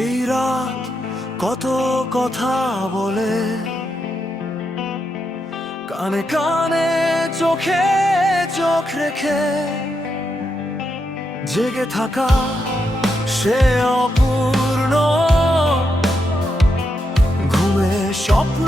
এই রাত কত কথা বলে। কানে কানে, চোখে চোখ রেখে জেগে থাকা সে অপূর্ণ ঘুমে স্বপ্ন।